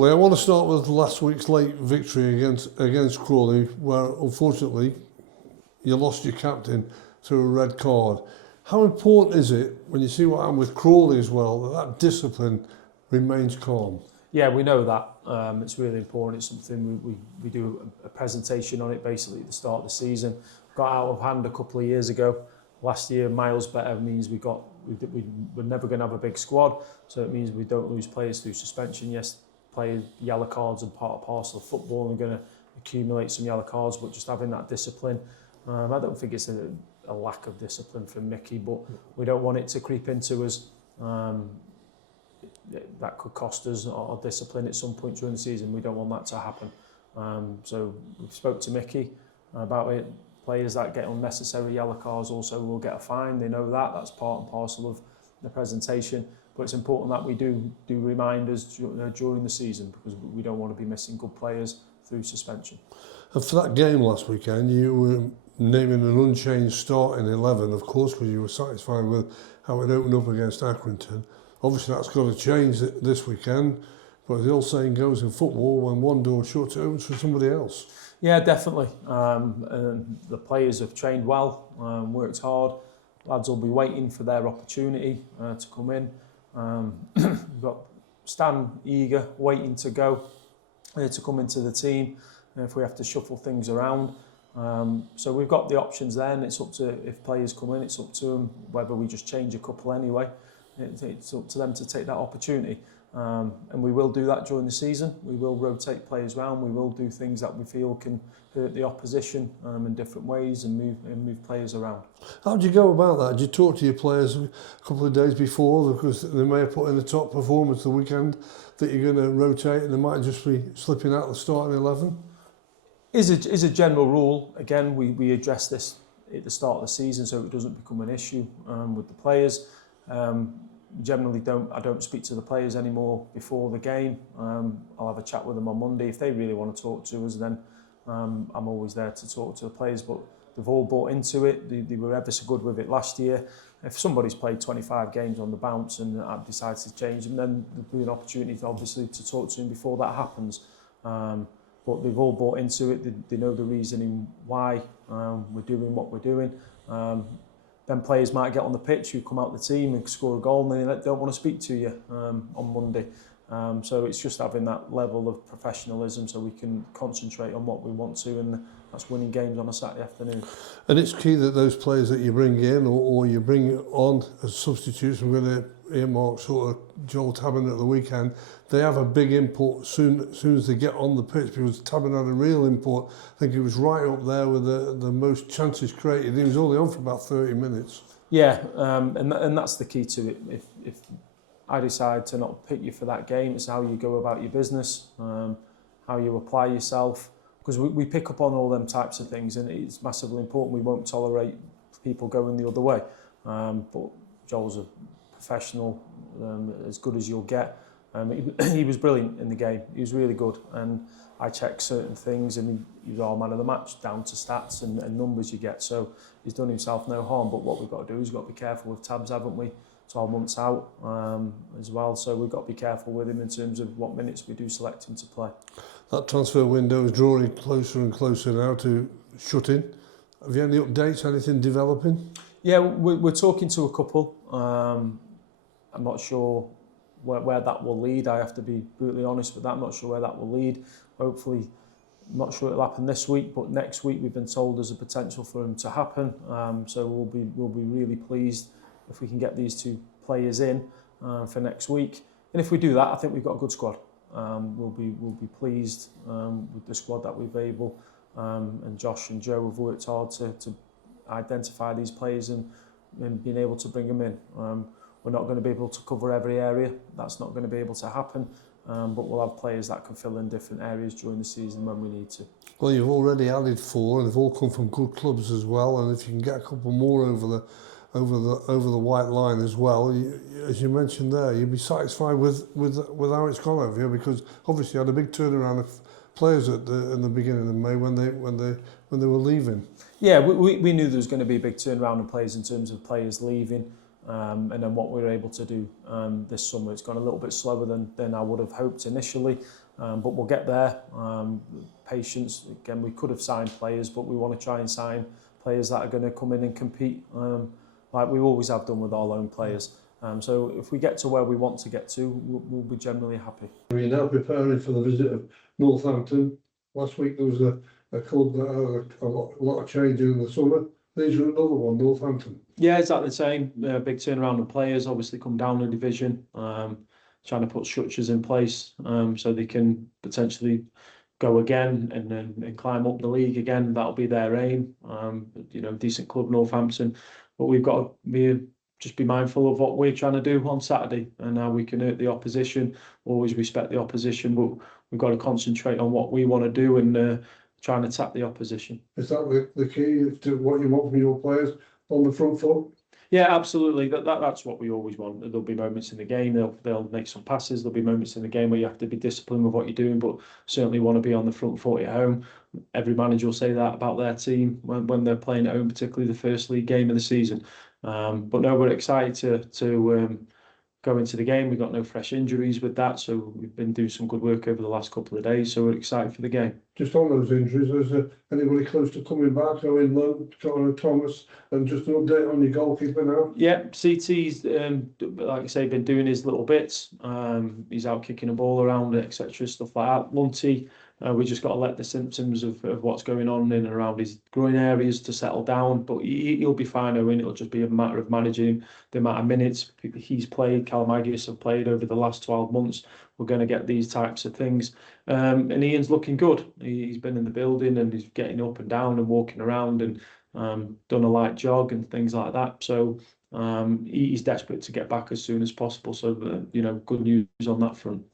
Well, I want to start with last week's late victory against Crawley, where unfortunately you lost your captain through a red card. How important is it, when you see what happened with Crawley as well, that discipline remains calm? Yeah, we know that. It's really important. It's something we do a presentation on it basically at the start of the season. Got out of hand a couple of years ago. Last year, miles better means we're never going to have a big squad, so it means we don't lose players through suspension. Yes, players, yellow cards and part and parcel of football, and we're going to accumulate some yellow cards, but just having that discipline. I don't think it's a lack of discipline from Mickey, but we don't want it to creep into us. That could cost us our discipline at some point during the season. We don't want that to happen. So we've spoke to Mickey about it. Players that get unnecessary yellow cards also will get a fine. They know that. That's part and parcel of the presentation. But it's important that we do reminders during the season, because we don't want to be missing good players through suspension. And for that game last weekend, you were naming an unchanged start in 11, of course, because you were satisfied with how it opened up against Accrington. Obviously, that's got to change this weekend. But the old saying goes in football, when one door shuts, it opens for somebody else. Yeah, definitely. The players have trained well, worked hard. Lads will be waiting for their opportunity to come in. We've got Stan eager, waiting to go, to come into the team if we have to shuffle things around. So we've got the options there, and it's up to, if players come in, it's up to them whether we just change a couple anyway. It's up to them to take that opportunity. And we will do that during the season. We will rotate players around. We will do things that we feel can hurt the opposition in different ways, and move players around. How do you go about that? Do you talk to your players a couple of days before, because they may have put in a top performance the weekend that you're going to rotate, and they might just be slipping out the starting 11? Is a general rule. Again, we address this at the start of the season so it doesn't become an issue with the players. Generally I don't speak to the players anymore before the game. I'll have a chat with them on Monday. If they really want to talk to us, then I'm always there to talk to the players, but they've all bought into it. They were ever so good with it last year. If somebody's played 25 games on the bounce and decides to change them, then there'll be an opportunity obviously to talk to them before that happens. But they've all bought into it. They know the reasoning why we're doing what we're doing. Then players might get on the pitch who come out the team and score a goal, and they don't want to speak to you on Monday. So it's just having that level of professionalism so we can concentrate on what we want to, and that's winning games on a Saturday afternoon. And it's key that those players that you bring in or you bring on as substitutes, I'm going to earmark sort of Joel Tabben at the weekend, they have a big input soon as they get on the pitch, because Tabben had a real input. I think he was right up there with the most chances created. He was only on for about 30 minutes. Yeah, and that's the key to it. If I decide to not pick you for that game, it's how you go about your business, how you apply yourself, because we pick up on all them types of things, and it's massively important. We won't tolerate people going the other way. But Joel's a professional, as good as you'll get. He was brilliant in the game. He was really good, and I checked certain things, and he was our man of the match down to stats and numbers you get. So he's done himself no harm. But what we've got to do is we've got to be careful with Tabs, haven't we? 12 months out as well. So we've got to be careful with him in terms of what minutes we do select him to play. That transfer window is drawing closer and closer now to shutting. Have you any updates? Anything developing? Yeah, we're talking to a couple. I'm not sure where that will lead. I have to be brutally honest with that. I'm not sure where that will lead. Hopefully, I'm not sure it'll happen this week, but next week we've been told there's a potential for him to happen. So we'll be really pleased if we can get these two players in for next week. And if we do that, I think we've got a good squad. We'll be pleased with the squad that we've able. And Josh and Joe have worked hard to identify these players and being able to bring them in. We're not going to be able to cover every area. That's not going to be able to happen. But we'll have players that can fill in different areas during the season when we need to. Well, you've already added 4, and they've all come from good clubs as well. And if you can get a couple more over the white line as well, as you mentioned there, you'd be satisfied with how it's gone over here, because obviously you had a big turnaround of players in the beginning of May when they were leaving. Yeah, we knew there was going to be a big turnaround of players in terms of players leaving. And then what we were able to do this summer, it's gone a little bit slower than I would have hoped initially. but we'll get there. Patience, again, we could have signed players, but we want to try and sign players that are going to come in and compete like we always have done with our loan players. So if we get to where we want to get to, we'll be generally happy. We're now preparing for the visit of Northampton. Last week there was a club that had a lot of change in the summer. These are another one, Northampton. Yeah, exactly the same. Big turnaround of players, obviously come down a division, trying to put structures in place so they can potentially go again and climb up the league again. That'll be their aim. Decent club, Northampton, but we've got to just be mindful of what we're trying to do on Saturday and how we can hurt the opposition. Always respect the opposition, but we've got to concentrate on what we want to do and try and attack the opposition. Is that the key to what you want from your players on the front foot? Yeah, absolutely. That's what we always want. There'll be moments in the game. They'll make some passes. There'll be moments in the game where you have to be disciplined with what you're doing, but certainly want to be on the front foot at home. Every manager will say that about their team when they're playing at home, particularly the first league game of the season. But no, we're excited to go into the game. We've got no fresh injuries with that, so we've been doing some good work over the last couple of days. So we're excited for the game. Just on those injuries, is there anybody close to coming back? Or in loan, Thomas, and just an update on your goalkeeper now? Yeah, CT's like I say, been doing his little bits. He's out kicking a ball around, etc., stuff like that. Lunty, we just got to let the symptoms of what's going on in and around his groin areas to settle down. But he'll be fine, Owen. It'll just be a matter of managing the amount of minutes he's played. Calamagius have played over the last 12 months. We're going to get these types of things. And Ian's looking good. He's been in the building and he's getting up and down and walking around and done a light jog and things like that. So he's desperate to get back as soon as possible. So, good news on that front.